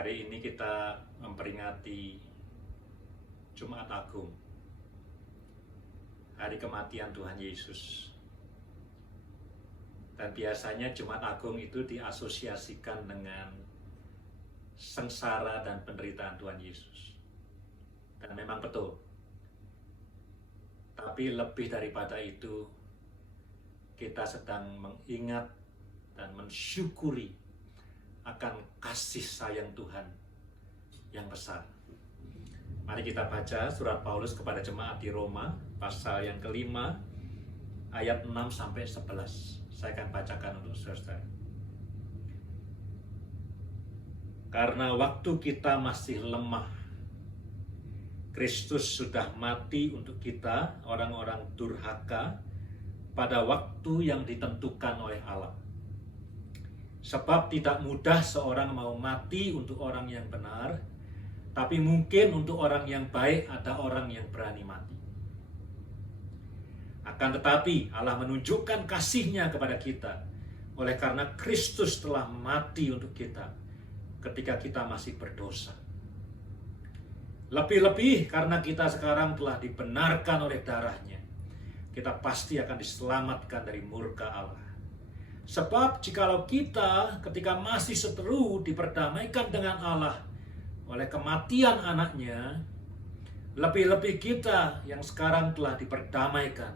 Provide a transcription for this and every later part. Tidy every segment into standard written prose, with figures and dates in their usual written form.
Hari ini kita memperingati Jumat Agung, hari kematian Tuhan Yesus. Dan biasanya Jumat Agung itu diasosiasikan dengan sengsara dan penderitaan Tuhan Yesus. Dan memang betul. Tapi lebih daripada itu, kita sedang mengingat dan mensyukuri akan kasih sayang Tuhan yang besar. Mari kita baca surat Paulus kepada jemaat di Roma, pasal yang kelima, ayat 6-11. Saya akan bacakan untuk saudara. Karena waktu kita masih lemah, Kristus sudah mati untuk kita, orang-orang durhaka, pada waktu yang ditentukan oleh Allah. Sebab tidak mudah seorang mau mati untuk orang yang benar, tapi mungkin untuk orang yang baik ada orang yang berani mati. Akan tetapi Allah menunjukkan kasih-Nya kepada kita, oleh karena Kristus telah mati untuk kita ketika kita masih berdosa. Lebih-lebih karena kita sekarang telah dibenarkan oleh darah-Nya, kita pasti akan diselamatkan dari murka Allah. Sebab jikalau kita ketika masih seteru diperdamaikan dengan Allah oleh kematian anaknya, lebih-lebih kita yang sekarang telah diperdamaikan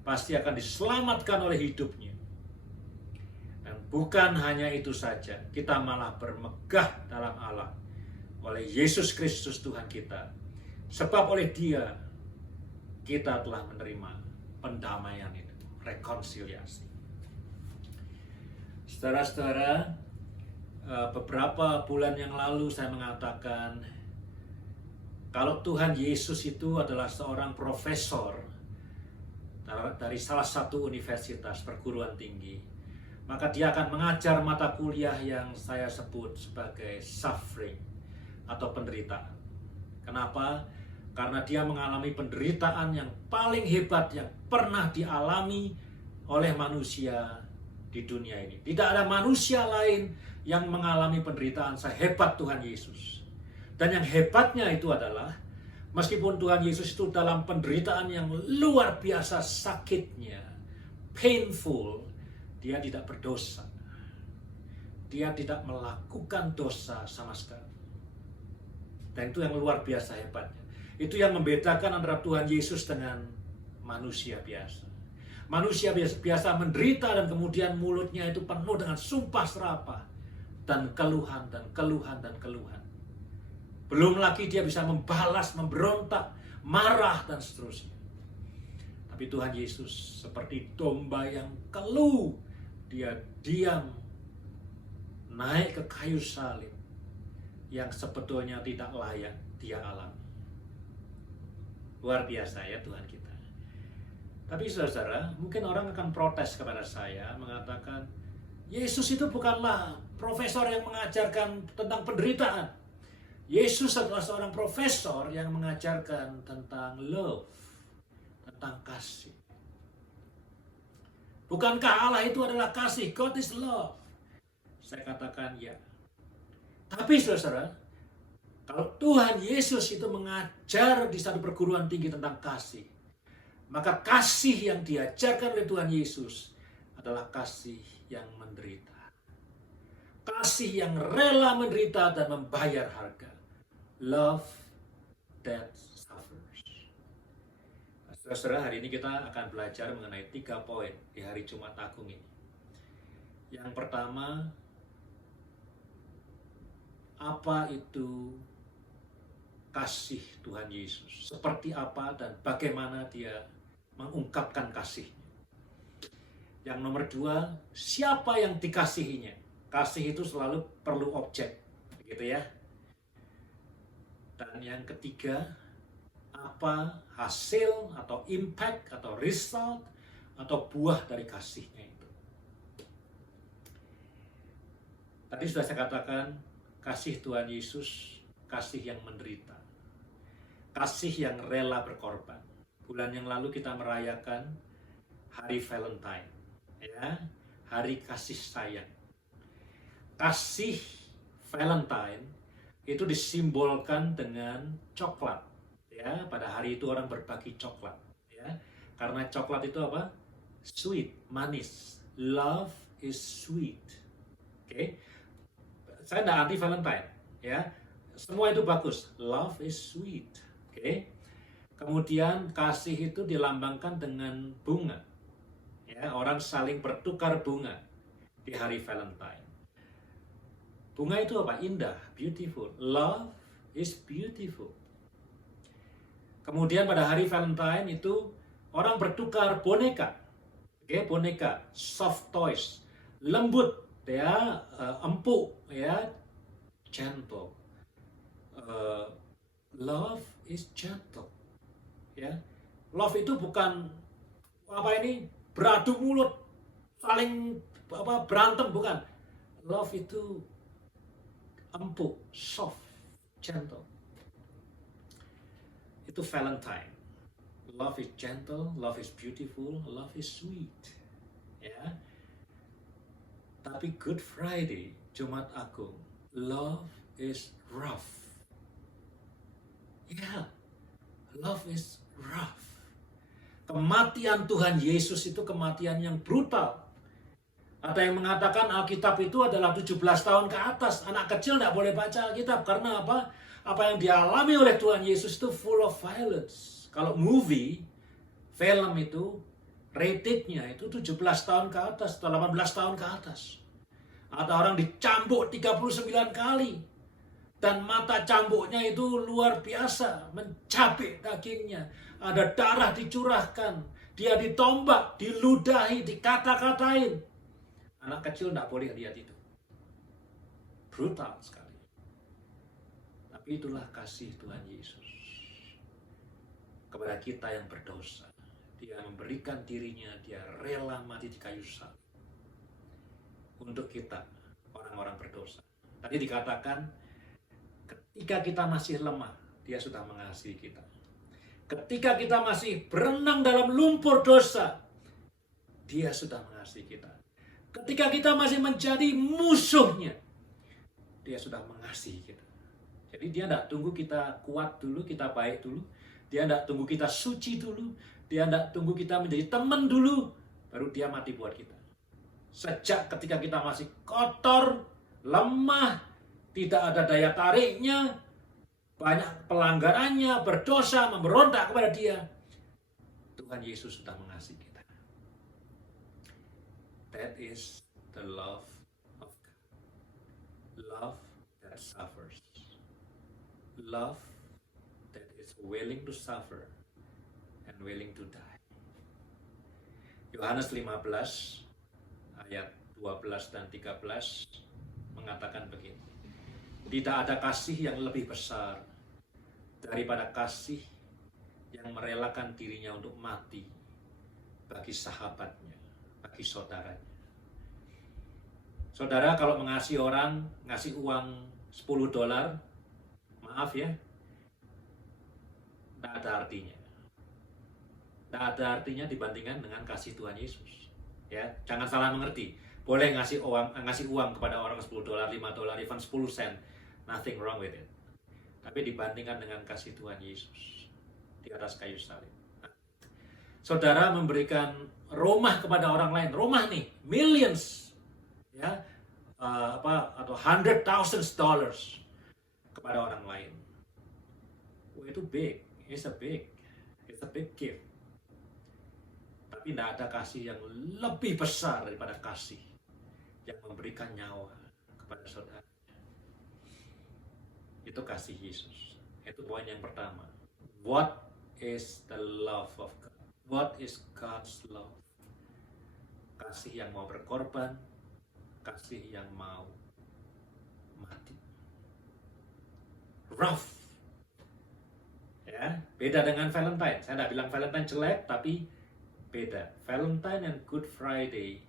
pasti akan diselamatkan oleh hidupnya. Dan bukan hanya itu saja, kita malah bermegah dalam Allah oleh Yesus Kristus Tuhan kita. Sebab oleh Dia kita telah menerima pendamaian itu, rekonsiliasi. Saudara-saudara, beberapa bulan yang lalu saya mengatakan kalau Tuhan Yesus itu adalah seorang profesor dari salah satu universitas perguruan tinggi, maka dia akan mengajar mata kuliah yang saya sebut sebagai suffering atau penderitaan. Kenapa? Karena dia mengalami penderitaan yang paling hebat yang pernah dialami oleh manusia di dunia ini. Tidak ada manusia lain yang mengalami penderitaan sehebat Tuhan Yesus. Dan yang hebatnya itu adalah, meskipun Tuhan Yesus itu dalam penderitaan yang luar biasa sakitnya, painful, dia tidak berdosa. Dia tidak melakukan dosa sama sekali. Dan itu yang luar biasa hebatnya. Itu yang membedakan antara Tuhan Yesus dengan manusia biasa. Manusia biasa menderita dan kemudian mulutnya itu penuh dengan sumpah serapah dan keluhan dan keluhan dan keluhan. Belum lagi dia bisa membalas, memberontak, marah dan seterusnya. Tapi Tuhan Yesus seperti domba yang keluh, dia diam naik ke kayu salib yang sebetulnya tidak layak dia alami. Luar biasa ya Tuhan kita. Tapi saudara, mungkin orang akan protes kepada saya, mengatakan, Yesus itu bukanlah profesor yang mengajarkan tentang penderitaan. Yesus adalah seorang profesor yang mengajarkan tentang love, tentang kasih. Bukankah Allah itu adalah kasih? God is love. Saya katakan ya. Tapi saudara, kalau Tuhan Yesus itu mengajar di satu perguruan tinggi tentang kasih, maka kasih yang diajarkan oleh Tuhan Yesus adalah kasih yang menderita. Kasih yang rela menderita dan membayar harga. Love that suffers. Saudara, hari ini kita akan belajar mengenai 3 poin di hari Jumat Agung ini. Yang pertama, apa itu kasih Tuhan Yesus? Seperti apa dan bagaimana dia mengungkapkan kasih-Nya. Yang nomor 2, siapa yang dikasihinya? Kasih itu selalu perlu objek, begitu ya. Dan yang ketiga, apa hasil atau impact atau result atau buah dari kasih-Nya itu. Tadi sudah saya katakan, kasih Tuhan Yesus, kasih yang menderita. Kasih yang rela berkorban. Bulan yang lalu kita merayakan hari Valentine, ya, hari kasih sayang. Kasih Valentine itu disimbolkan dengan coklat. Ya, pada hari itu orang berbagi coklat. Ya, karena coklat itu apa? Sweet, manis. Love is sweet. Oke, saya tidak anti Valentine. Ya, semua itu bagus. Love is sweet. Oke. Kemudian kasih itu dilambangkan dengan bunga. Ya, orang saling bertukar bunga di hari Valentine. Bunga itu apa? Indah, beautiful. Love is beautiful. Kemudian pada hari Valentine itu orang bertukar boneka. Oke, boneka, soft toys, lembut, ya, empuk, ya, gentle. Love is gentle. Ya, love itu bukan beradu mulut, saling berantem, bukan. Love itu empuk, soft, gentle. Itu Valentine. Love is gentle, love is beautiful, love is sweet. Ya. Tapi Good Friday, Jumat Agung, love is rough. Ya, love is rough. Kematian Tuhan Yesus itu kematian yang brutal. Ada yang mengatakan Alkitab itu adalah 17 tahun ke atas. Anak kecil tidak boleh baca Alkitab. Karena apa? Apa yang dialami oleh Tuhan Yesus itu full of violence. Kalau movie, film itu, ratednya itu 17 tahun ke atas, atau 18 tahun ke atas. Ada orang dicambuk 39 kali. Dan mata cambuknya itu luar biasa, mencabik dagingnya. Ada darah dicurahkan, dia ditombak, diludahi, dikata-katain. Anak kecil tidak boleh lihat itu. Brutal sekali. Tapi itulah kasih Tuhan Yesus kepada kita yang berdosa. Dia memberikan dirinya, dia rela mati di kayu salib untuk kita, orang-orang berdosa. Tadi dikatakan, ketika kita masih lemah, dia sudah mengasihi kita. Ketika kita masih berenang dalam lumpur dosa, dia sudah mengasihi kita. Ketika kita masih menjadi musuhnya, dia sudah mengasihi kita. Jadi dia tidak tunggu kita kuat dulu, kita baik dulu. Dia tidak tunggu kita suci dulu. Dia tidak tunggu kita menjadi teman dulu, baru dia mati buat kita. Sejak ketika kita masih kotor, lemah, tidak ada daya tariknya, banyak pelanggarannya, berdosa, memberontak kepada dia, Tuhan Yesus sudah mengasihi kita. That is the love of God. Love that suffers. Love that is willing to suffer and willing to die. Yohanes 15 ayat 12 dan 13 mengatakan begini. Tidak ada kasih yang lebih besar daripada kasih yang merelakan dirinya untuk mati bagi sahabatnya, bagi saudaranya. Saudara kalau mengasihi orang, ngasih uang $10, maaf ya, tidak ada artinya. Tidak ada artinya dibandingkan dengan kasih Tuhan Yesus. Ya, jangan salah mengerti. Boleh ngasih uang kepada orang $10, $5, even 10 sen. Nothing wrong with it. Tapi dibandingkan dengan kasih Tuhan Yesus di atas kayu salib. Nah, saudara memberikan rumah kepada orang lain. Rumah nih, millions. Ya, atau $100,000 kepada orang lain. Itu big. It's a big gift. Tapi tidak ada kasih yang lebih besar daripada kasih yang memberikan nyawa kepada saudara. Itu kasih Yesus. Itu poin yang pertama. What is the love of God? What is God's love? Kasih yang mau berkorban, kasih yang mau mati. Rough. Ya, beda dengan Valentine. Saya tidak bilang Valentine jelek, tapi beda. Valentine and Good Friday,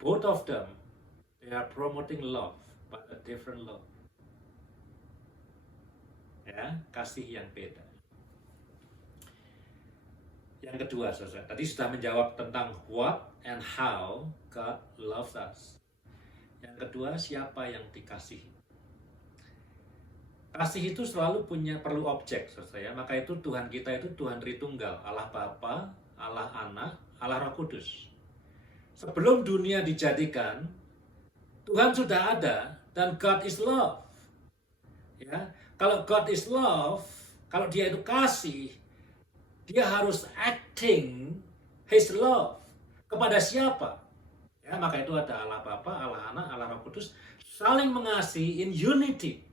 both of them, they are promoting love, but a different love. Ya, kasih yang beda. Yang kedua, saudara, tadi sudah menjawab tentang what and how God loves us. Yang kedua, siapa yang dikasihi. Kasih itu selalu perlu objek, saudara. Maka itu Tuhan kita itu Tuhan Tritunggal, Allah Bapa, Allah Anak, Allah Roh Kudus. Sebelum dunia dijadikan, Tuhan sudah ada dan God is love. Ya, kalau God is love, kalau Dia itu kasih, Dia harus acting His love kepada siapa? Ya, maka itu ada Allah Bapa, Allah Anak, Allah Roh Kudus saling mengasihi in unity.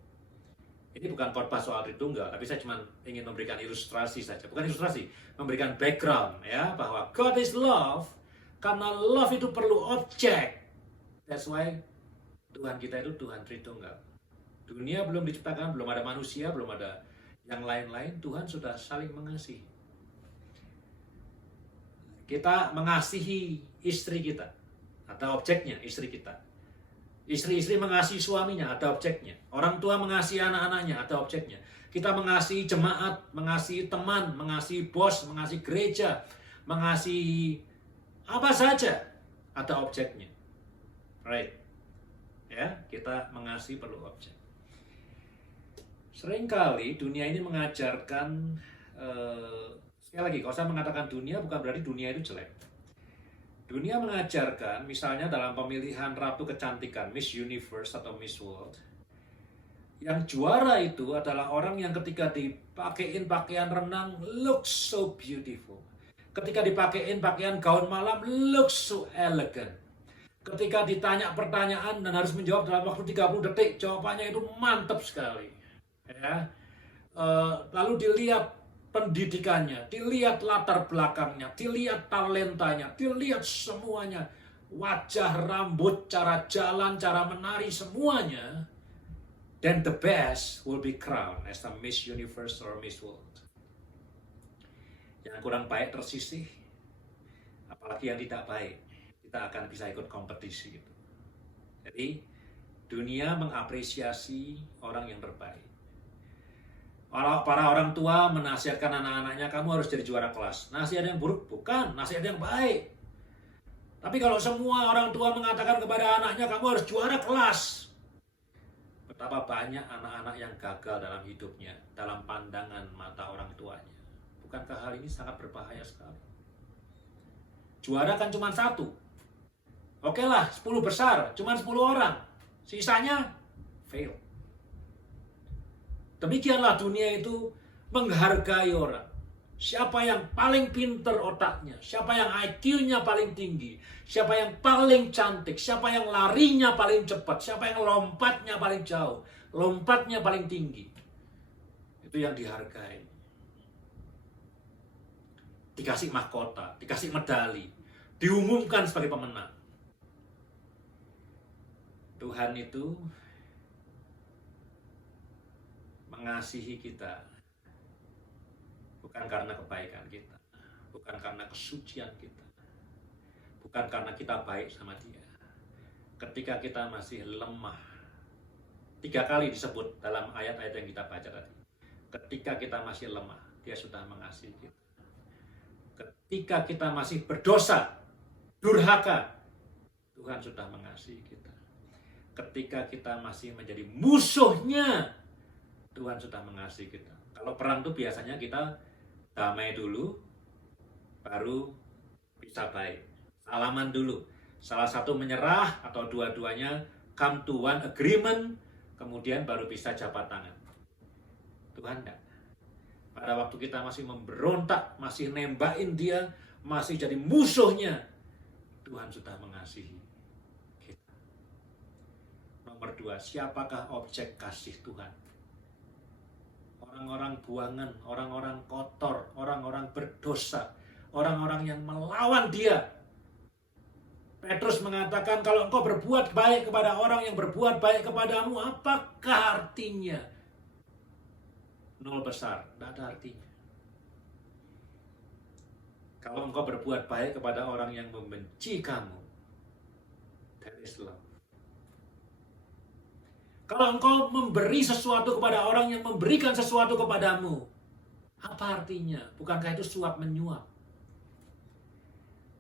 Ini bukan khotbah soal Tritunggal, tapi saya cuma ingin memberikan ilustrasi saja. Bukan ilustrasi, memberikan background ya, bahwa God is love, karena love itu perlu objek. That's why Tuhan kita itu Tuhan Tritunggal. Dunia belum diciptakan, belum ada manusia, belum ada yang lain-lain, Tuhan sudah saling mengasihi. Kita mengasihi istri kita, ada objeknya istri kita. Istri-istri mengasihi suaminya, ada objeknya. Orang tua mengasihi anak-anaknya, ada objeknya. Kita mengasihi jemaat, mengasihi teman, mengasihi bos, mengasihi gereja, mengasihi apa saja, ada objeknya. Right? Ya, kita mengasihi perlu objek. Seringkali dunia ini mengajarkan, sekali lagi, kalau saya mengatakan dunia, bukan berarti dunia itu jelek. Dunia mengajarkan, misalnya dalam pemilihan Ratu Kecantikan, Miss Universe atau Miss World, yang juara itu adalah orang yang ketika dipakein pakaian renang, looks so beautiful. Ketika dipakein pakaian gaun malam, looks so elegant. Ketika ditanya pertanyaan dan harus menjawab dalam waktu 30 detik, jawabannya itu mantap sekali. Ya. Lalu dilihat pendidikannya, dilihat latar belakangnya, dilihat talentanya, dilihat semuanya, wajah, rambut, cara jalan, cara menari, semuanya. Then the best will be crowned as a Miss Universe or Miss World. Yang kurang baik tersisih, apalagi yang tidak baik, kita akan bisa ikut kompetisi gitu. Jadi dunia mengapresiasi orang yang terbaik. Para orang tua menasihatkan anak-anaknya, kamu harus jadi juara kelas. Nasihat yang buruk? Bukan, nasihat yang baik. Tapi kalau semua orang tua mengatakan kepada anaknya, kamu harus juara kelas. Betapa banyak anak-anak yang gagal dalam hidupnya, dalam pandangan mata orang tuanya. Bukankah hal ini sangat berbahaya sekali? Juara kan cuma satu. Oke lah, 10 besar, cuma 10 orang. Sisanya, fail. Demikianlah dunia itu menghargai orang. Siapa yang paling pinter otaknya, siapa yang IQ-nya paling tinggi, siapa yang paling cantik, siapa yang larinya paling cepat, siapa yang lompatnya paling jauh, lompatnya paling tinggi. Itu yang dihargai. Dikasih mahkota, dikasih medali, diumumkan sebagai pemenang. Tuhan itu mengasihi kita bukan karena kebaikan kita, bukan karena kesucian kita, bukan karena kita baik sama Dia. Ketika kita masih lemah, 3 kali disebut dalam ayat-ayat yang kita baca tadi. Ketika kita masih lemah, Dia sudah mengasihi kita. Ketika kita masih berdosa, durhaka, Tuhan sudah mengasihi kita. Ketika kita masih menjadi musuhnya, Tuhan sudah mengasihi kita. Kalau perang itu biasanya kita damai dulu, baru bisa baik. Salaman dulu. Salah satu menyerah atau dua-duanya come to one agreement, kemudian baru bisa jabat tangan. Tuhan enggak. Pada waktu kita masih memberontak, masih nembakin Dia, masih jadi musuhnya, Tuhan sudah mengasihi kita. Nomor 2, siapakah objek kasih Tuhan? Orang-orang buangan, orang-orang kotor, orang-orang berdosa, orang-orang yang melawan Dia. Petrus mengatakan, kalau engkau berbuat baik kepada orang yang berbuat baik kepadamu, apakah artinya? 0 besar, tidak ada artinya. Kalau engkau berbuat baik kepada orang yang membenci kamu, that is love. Kalau engkau memberi sesuatu kepada orang yang memberikan sesuatu kepadamu, apa artinya? Bukankah itu suap menyuap?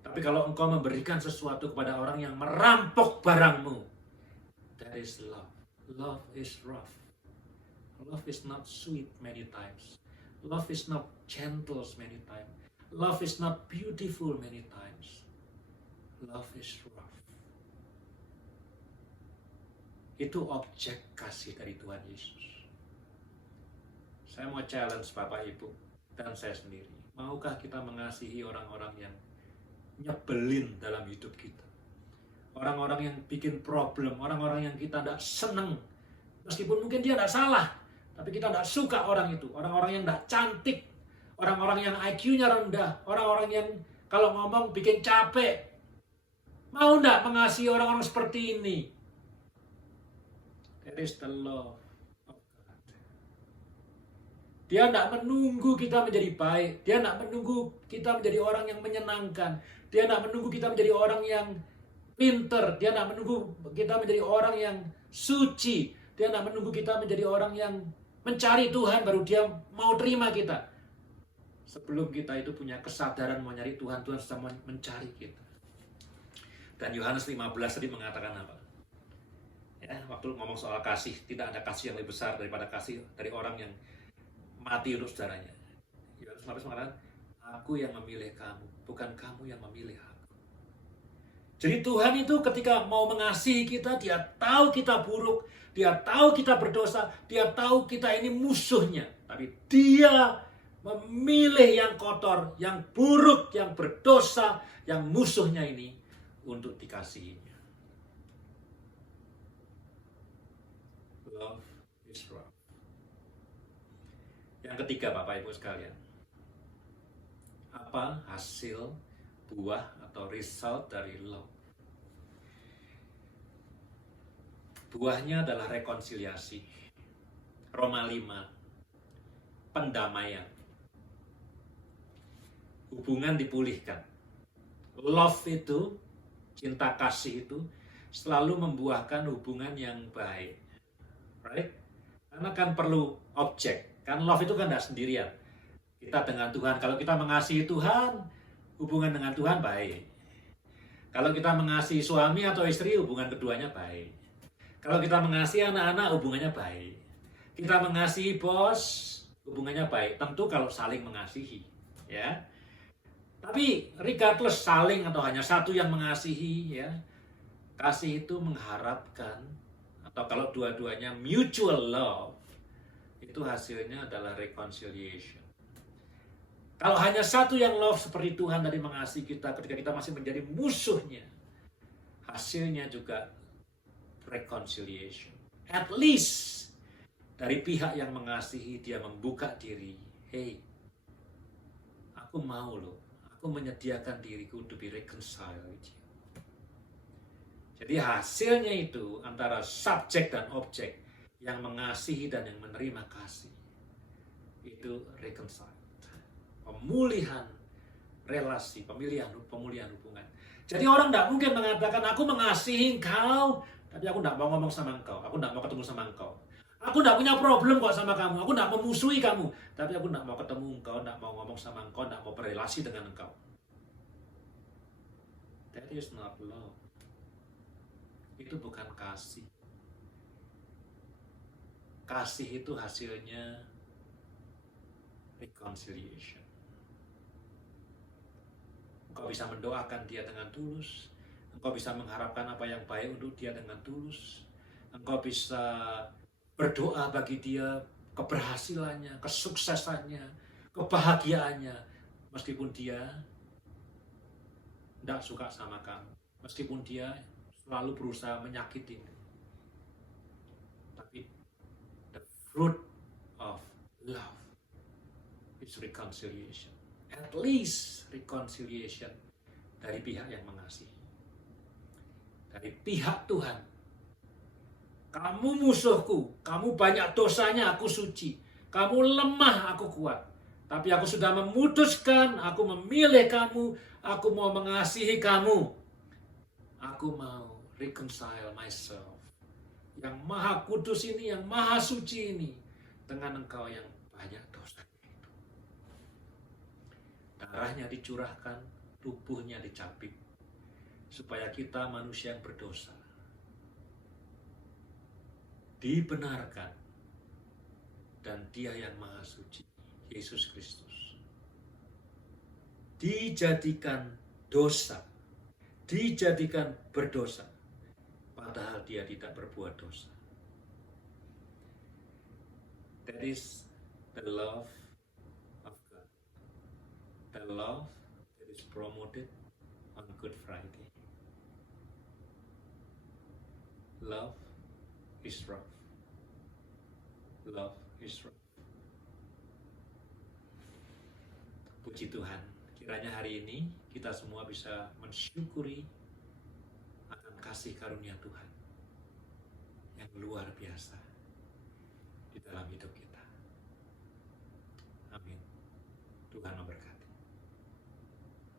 Tapi kalau engkau memberikan sesuatu kepada orang yang merampok barangmu, that is love. Love is rough. Love is not sweet many times. Love is not gentle many times. Love is not beautiful many times. Love is rough. Itu objek kasih dari Tuhan Yesus. Saya mau challenge Bapak Ibu dan saya sendiri. Maukah kita mengasihi orang-orang yang nyebelin dalam hidup kita? Orang-orang yang bikin problem, orang-orang yang kita tidak senang. Meskipun mungkin dia tidak salah, tapi kita tidak suka orang itu. Orang-orang yang tidak cantik, orang-orang yang IQ-nya rendah, orang-orang yang kalau ngomong bikin capek. Mau tidak mengasihi orang-orang seperti ini? That is the love of God. Dia tidak menunggu kita menjadi baik. Dia tidak menunggu kita menjadi orang yang menyenangkan. Dia tidak menunggu kita menjadi orang yang pinter. Dia tidak menunggu kita menjadi orang yang suci. Dia tidak menunggu kita menjadi orang yang mencari Tuhan baru dia mau terima kita. Sebelum kita itu punya kesadaran mau nyari Tuhan, Tuhan sudah mencari kita. Dan Yohanes 15 tadi mengatakan apa? Ya, waktu ngomong soal kasih, tidak ada kasih yang lebih besar daripada kasih dari orang yang mati untuk saudaranya. Yohanes 15 mengatakan, aku yang memilih kamu, bukan kamu yang memilih aku. Jadi Tuhan itu ketika mau mengasihi kita, dia tahu kita buruk, dia tahu kita berdosa, dia tahu kita ini musuhnya. Tapi dia memilih yang kotor, yang buruk, yang berdosa, yang musuhnya ini untuk dikasihinya. Love is rough. Yang ketiga Bapak Ibu sekalian, apa hasil buah atau result dari love? Buahnya adalah rekonsiliasi. Roma 5, pendamaian. Hubungan dipulihkan. Love itu, cinta kasih itu selalu membuahkan hubungan yang baik. Right? Karena kan perlu objek. Kan love itu kan tidak sendirian. Kita dengan Tuhan. Kalau kita mengasihi Tuhan, hubungan dengan Tuhan baik. Kalau kita mengasihi suami atau istri, hubungan keduanya baik. Kalau kita mengasihi anak-anak, hubungannya baik. Kita mengasihi bos, hubungannya baik. Tentu kalau saling mengasihi. Ya. Tapi regardless saling atau hanya satu yang mengasihi, ya, kasih itu mengharapkan, atau kalau dua-duanya mutual love, itu hasilnya adalah reconciliation. Kalau hanya satu yang love seperti Tuhan tadi mengasihi kita ketika kita masih menjadi musuhnya, hasilnya juga reconciliation. At least dari pihak yang mengasihi dia membuka diri, hey, aku mau loh, aku menyediakan diriku to be reconciled with you. Jadi hasilnya itu antara subjek dan objek, yang mengasihi dan yang menerima kasih, itu reconciled. Pemulihan relasi, pemulihan hubungan. Jadi orang tidak mungkin mengatakan, aku mengasihi engkau, tapi aku tidak mau ngomong sama engkau, aku tidak mau ketemu sama engkau. Aku tidak punya problem kok sama kamu, aku tidak memusuhi kamu, tapi aku tidak mau ketemu engkau, tidak mau ngomong sama engkau, tidak mau berrelasi dengan engkau. That is not love. Itu bukan kasih. Kasih itu hasilnya reconciliation. Engkau bisa mendoakan dia dengan tulus. Engkau bisa mengharapkan apa yang baik untuk dia dengan tulus. Engkau bisa berdoa bagi dia keberhasilannya, kesuksesannya, kebahagiaannya. Meskipun dia tidak suka sama kamu. Meskipun dia selalu berusaha menyakitimu. Tapi the fruit of love is reconciliation. At least reconciliation dari pihak yang mengasihi. Dari pihak Tuhan. Kamu musuhku, kamu banyak dosanya, aku suci. Kamu lemah, aku kuat. Tapi aku sudah memutuskan, aku memilih kamu, aku mau mengasihi kamu. Aku mau reconcile myself. Yang maha kudus ini, yang maha suci ini, dengan engkau yang banyak dosanya itu. Darahnya dicurahkan, tubuhnya dicapit, supaya kita manusia yang berdosa dibenarkan dan Dia yang Maha Suci, Yesus Kristus, dijadikan dosa, dijadikan berdosa, padahal Dia tidak berbuat dosa. That is the love of God. The love that is promoted on Good Friday. Love is rough. Love is rough. Puji Tuhan, kiranya hari ini kita semua bisa mensyukuri akan kasih karunia Tuhan yang luar biasa di dalam hidup kita. Amin. Tuhan memberkati.